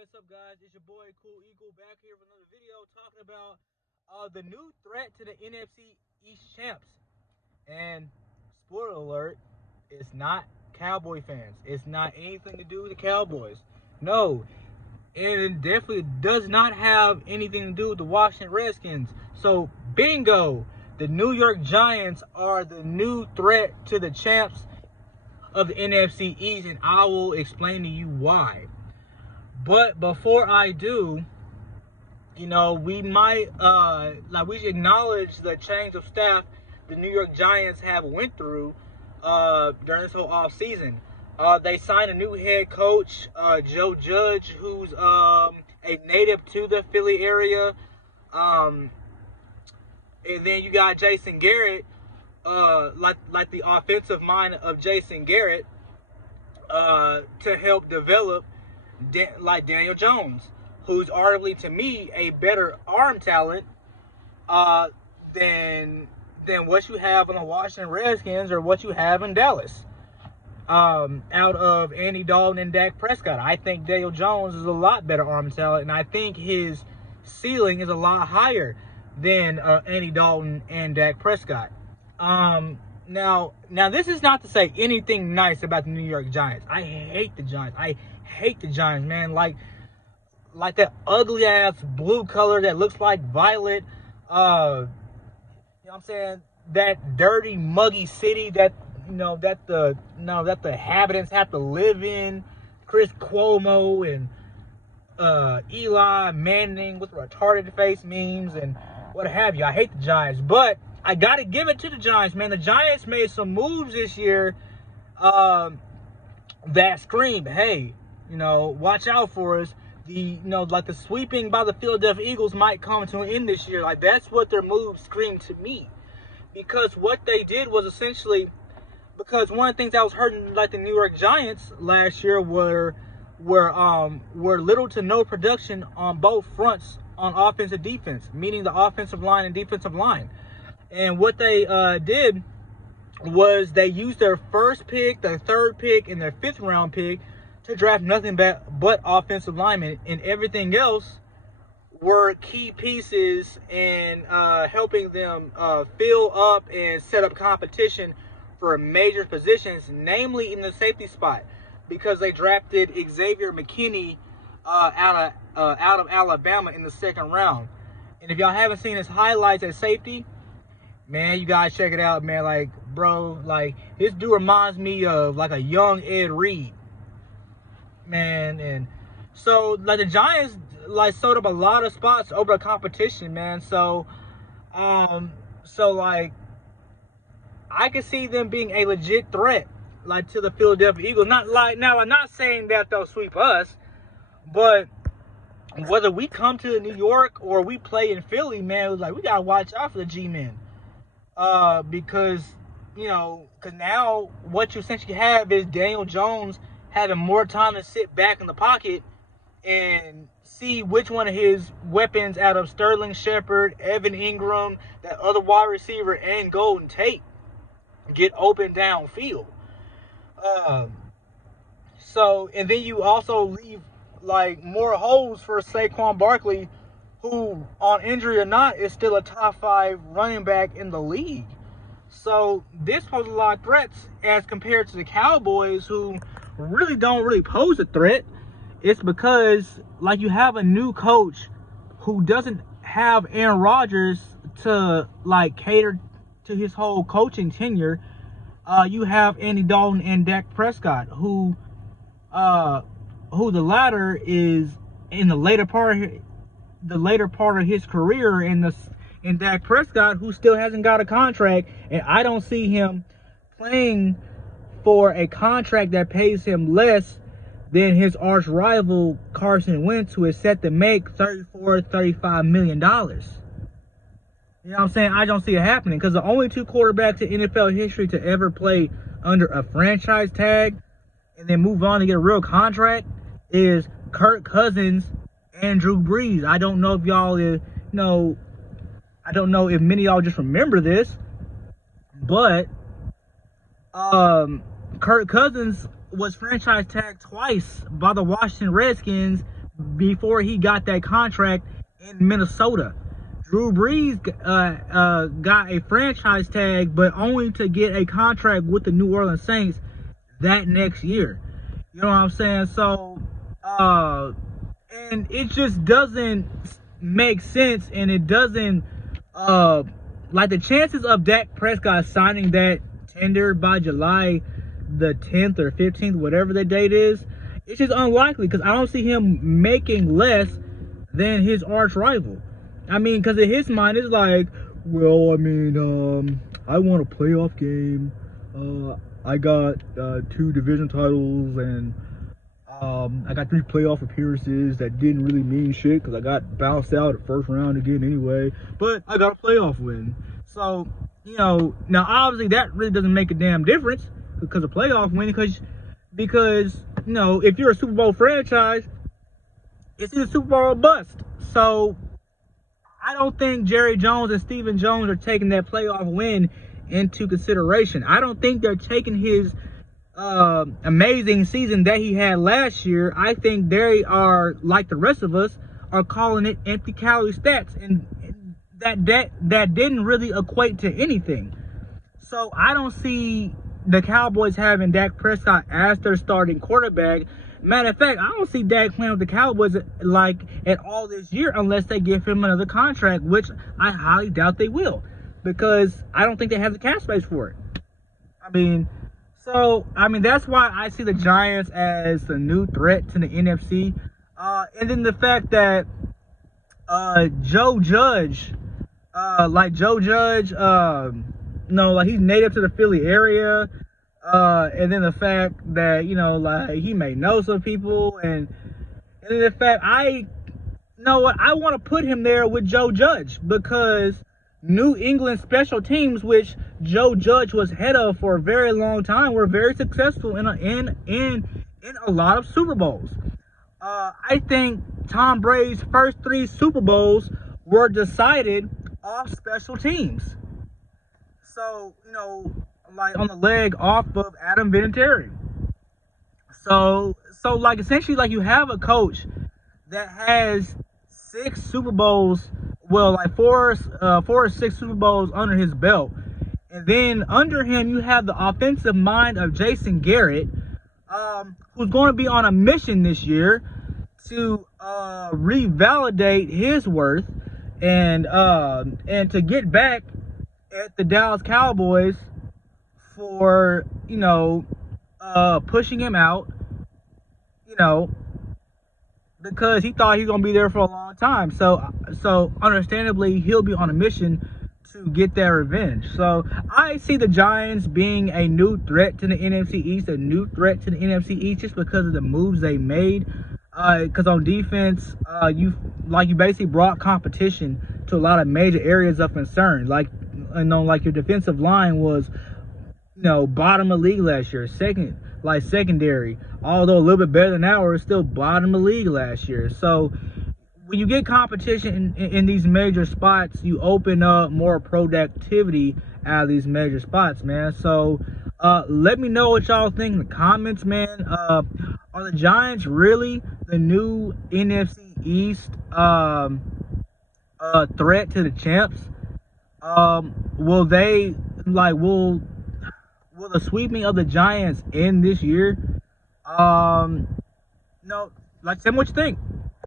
What's up, guys? It's your boy Cool Eagle back here with another video talking about the new threat to the NFC East champs. And spoiler alert, it's not Cowboy fans. It's not anything to do with the Cowboys. No, and it definitely does not have anything to do with the Washington Redskins. So bingo, the New York Giants are the new threat to the champs of the NFC East, and I will explain to you why. But before I do, we might we should acknowledge the change of staff the New York Giants have went through during this whole off season. They signed a new head coach, Joe Judge, who's a native to the Philly area. And then you got Jason Garrett, like the offensive mind of Jason Garrett, to help develop like Daniel Jones, who's arguably to me a better arm talent than what you have on the Washington Redskins or what you have in Dallas. Out of Andy Dalton and Dak Prescott, I think Daniel Jones is a lot better arm talent, and I think his ceiling is a lot higher than Andy Dalton and Dak Prescott. Now this is not to say anything nice about the New York Giants. I hate the Giants. I hate the Giants, man. Like that ugly ass blue color that looks like violet. You know what I'm saying? That dirty, muggy city that the inhabitants have to live in. Chris Cuomo and Eli Manning with retarded face memes and what have you. I hate the Giants, but I gotta give it to the Giants, man. The Giants made some moves this year that scream, hey, watch out for us. Like the sweeping by the Philadelphia Eagles might come to an end this year. Like, that's what their moves scream to me. Because what they did was essentially, because one of the things that was hurting like the New York Giants last year were little to no production on both fronts on offense and defense, meaning the offensive line and defensive line. And what they did was they used their first pick, their third pick, and their fifth round pick to draft nothing but offensive linemen, and everything else were key pieces in helping them fill up and set up competition for major positions, namely in the safety spot, because they drafted Xavier McKinney out of Alabama in the second round. And if y'all haven't seen his highlights at safety, man, you guys check it out, man. Like, bro, like, this dude reminds me of like a young Ed Reed, man. And so like the Giants like sold up a lot of spots over the competition, man. So like I could see them being a legit threat like to the Philadelphia Eagles. Not like, now I'm not saying that they'll sweep us, but whether we come to New York or we play in Philly, man, it was like we gotta watch out for the G-men. Because now what you essentially have is Daniel Jones having more time to sit back in the pocket and see which one of his weapons out of Sterling Shepard, Evan Ingram, that other wide receiver, and Golden Tate get open downfield. And then you also leave like more holes for Saquon Barkley, who, on injury or not, is still a top 5 running back in the league. So this poses a lot of threats as compared to the Cowboys, who really don't pose a threat. It's because like you have a new coach who doesn't have Aaron Rodgers to like cater to his whole coaching tenure. You have Andy Dalton and Dak Prescott, who the latter is in the later part of his career, in Dak Prescott, who still hasn't got a contract, and I don't see him playing for a contract that pays him less than his arch rival Carson Wentz, who is set to make $34-35 million. You know what I'm saying? I don't see it happening, because the only two quarterbacks in NFL history to ever play under a franchise tag and then move on to get a real contract is Kirk Cousins and Drew Brees. I don't know if y'all I don't know if many of y'all just remember this, but Kirk Cousins was franchise tagged twice by the Washington Redskins before he got that contract in Minnesota. Drew Brees got a franchise tag, but only to get a contract with the New Orleans Saints that next year. You know what I'm saying? So, and it just doesn't make sense, and it doesn't, like the chances of Dak Prescott signing that tender by July the 10th or 15th, whatever the date is, it's just unlikely, because I don't see him making less than his arch rival. I mean, because in his mind, it's like, well, I mean, I won a playoff game. I got 2 division titles, and I got 3 playoff appearances that didn't really mean shit because I got bounced out at first round again anyway. But I got a playoff win. So, you know, now obviously that really doesn't make a damn difference because of playoff win, because you know, if you're a Super Bowl franchise, it's either Super Bowl or bust. So I don't think Jerry Jones and Stephen Jones are taking that playoff win into consideration. I don't think they're taking his amazing season that he had last year. I think they are, like the rest of us, are calling it empty calorie stats, and that didn't really equate to anything. So I don't see the Cowboys having Dak Prescott as their starting quarterback. Matter of fact, I don't see Dak playing with the Cowboys like at all this year unless they give him another contract, which I highly doubt they will, because I don't think they have the cap space for it. I mean, that's why I see the Giants as the new threat to the NFC. And then the fact that Joe Judge, he's native to the Philly area. And then the fact that, he may know some people, and then the fact I want to put him there with Joe Judge, because New England special teams, which Joe Judge was head of for a very long time, were very successful in a lot of Super Bowls. I think Tom Brady's first 3 Super Bowls were decided off special teams. So, like on the leg off of Adam Vinatieri. So essentially, like, you have a coach that has 6 Super Bowls, well, like 4 or 6 Super Bowls under his belt. And then under him, you have the offensive mind of Jason Garrett, who's going to be on a mission this year to revalidate his worth and to get back at the Dallas Cowboys for, pushing him out, because he thought he was going to be there for a long time. So understandably, he'll be on a mission to get that revenge. So I see the Giants being a new threat to the NFC East, just because of the moves they made. Because on defense, you basically brought competition to a lot of major areas of concern. Like your defensive line was, bottom of the league last year. Secondary, although a little bit better than ours, still bottom of the league last year. So when you get competition in these major spots, you open up more productivity out of these major spots, man. So let me know what y'all think in the comments, man. Are the Giants really the new NFC East threat to the champs? Will the sweeping of the Giants end this year? No, tell me what you think.